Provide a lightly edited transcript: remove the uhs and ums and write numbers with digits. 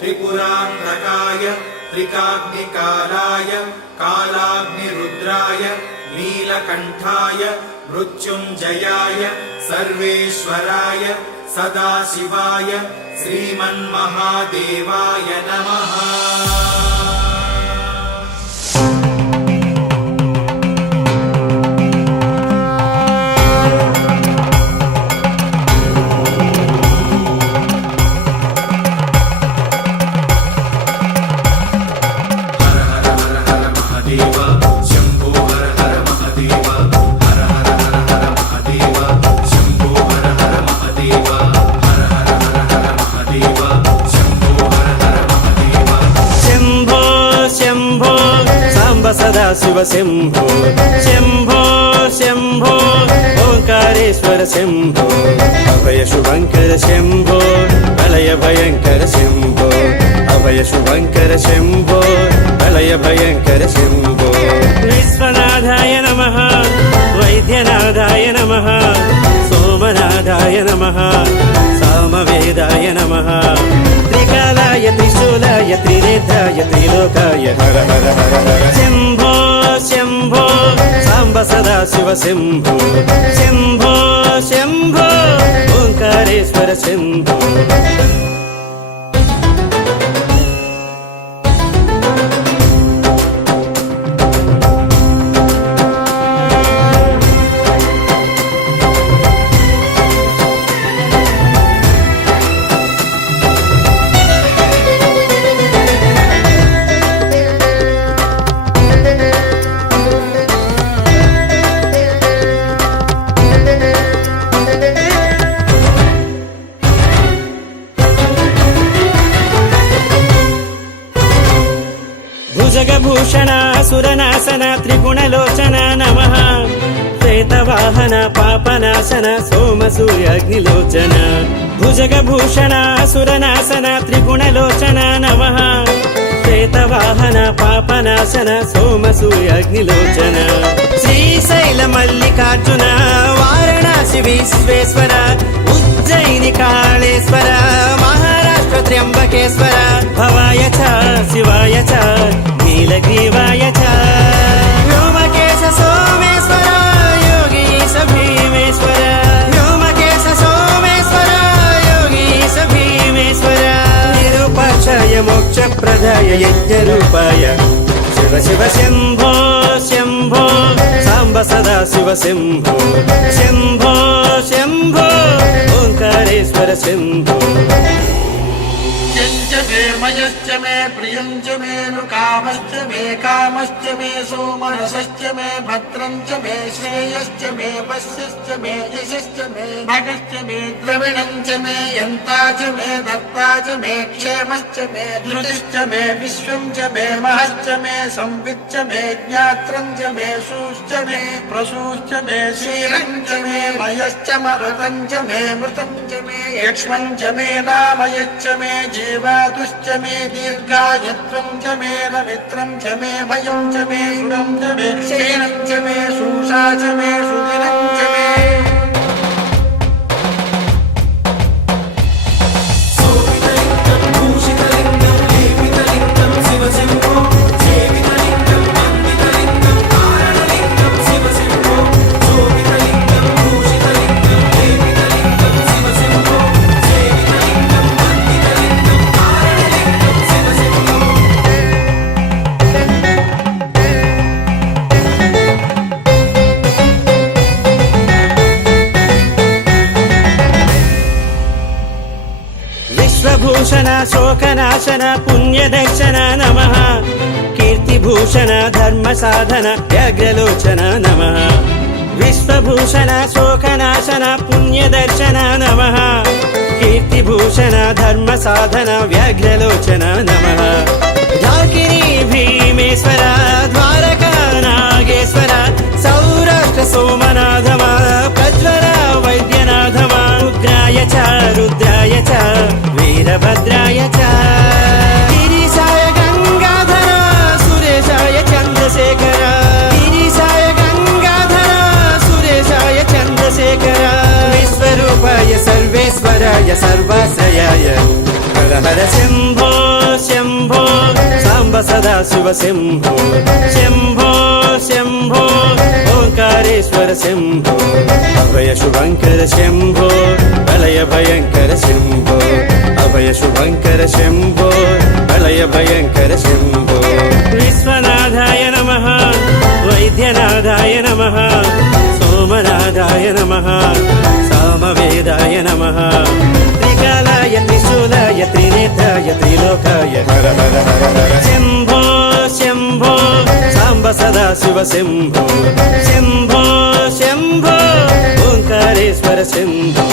त्रिपुरान्तकाय त्रिकाग्निकालाय कालाग्निरुद्राय नीलकण्ठाय मृत्युञ्जयाय सर्वेश्वराय सदाशिवाय श्रीमन्महादेवाय नमः। सदा शिव शंभो शंभो शंभो ओंकारेश्वर शंभो अभय शुभंकर शंभो प्रलय भयंकर शंभो अभय शुभंकर शंभो प्रलय भयंकर शंभो। विश्वनाथाय नमः वैद्यनाथाय नमः सोमनाथाय नमः सामवेदाय नमः त्रिकालाय त्रिशूलाय त्रिनेत्राय त्रिलोकाय हर हर हर हर। शंभो शंभो सांब सदा शिव शंभो शंभो शंभो ओंकारेश्वर शंभो। भुजगभूषण सुरनाशन त्रिगुणलोचन नमः श्वेतवाहन पापनाशन सोमसूर्याग्निलोचन। भुजगभूषण सुरनाशन त्रिगुणलोचन नमः श्वेतवाहन पापनाशन सोमसूर्याग्निलोचन। श्रीशैल मल्लिकार्जुन वाराणसी विश्वेश्वर उज्जयिनी कालेश्वर महाराष्ट्र त्र्यंबकेश्वर भवाय च शिवाय च नीलग्रीवाय च व्योमकेश सोमेश्वर योगीश भीमेश्वर व्योमकेश सोमेश्वर योगीश भीमेश्वर। निरुपक्षाय मोक्षप्रदाय यज्ञरूपाय शिव शिव शंभो शंभो सांब सदा शिव शंभो शंभो शंभो ओंकारेश्वर शंभो। मे मयश्च मे प्रियञ्च मे नुकामश्च मे कामश्च मे सोमरसश्च मे भद्रञ्च मे श्रेयश्च मे वश्यश्च मे यशश्च मे भगश्च मे द्रविणञ्च मे यन्ता च मे दत्ता च मे क्षेमश्च मे धृतिश्च मे विश्वं च मे महश्च मे संविच्च मे ज्ञात्रञ्च मे सूश्च मे प्रसूश्च मे क्षीरञ्च मे मयश्च मरुतञ्च मे मृतञ्च मे यक्ष्मञ्च मे नामयश्च मे जीवातुश्च मे दीर्घायुत्वं च मे रवित्रं च मे भयं च मे गुणं च मे क्षेनं च मे शूषा च मे सुदिनं च मे। विश्वभूषण शोकनाशन पुण्यदर्शन नमः कीर्तिभूषण धर्मसाधन व्याघ्रलोचन नमः। विश्वभूषण शोकनाशन पुण्यदर्शन नमः कीर्तिभूषण धर्मसाधन व्याघ्रलोचन नमः। झाकिनी भीमेश्वर द्वारका नागेश्वर सौराष्ट्र सोमनाथम प्रज्वल वैद्यनाथम उग्राय च रुद्राय च वीरभद्राय च गिरीशाय गंगाधर सुरेशाय चंद्रशेखर गिरीशाय गंगाधर सुरेशाय चंद्रशेखर विश्वरूपाय सर्वेश्वराय सर्वाश्रयाय हर हर शंभो సదా శివ శంభో శంభో శంభో ఓంకారేశ్వర శంభో అభయ శుభంకర శంభో ప్రళయ భయంకర శంభో అభయ శుభంకర శంభో ప్రళయ భయంకర శంభో విశ్వనాథాయ నమః వైద్యనాథాయ నమః సోమనాథాయ నమః సామవేదాయ నమః త్రికాలాయ త్రిశూలాయ త్రినేత్రాయ త్రిలోకాయ హర హర హర హర శంభో శంభో సాంబ సదా శివ శంభో శంభో శంభో ఓంకారేశ్వర శంభో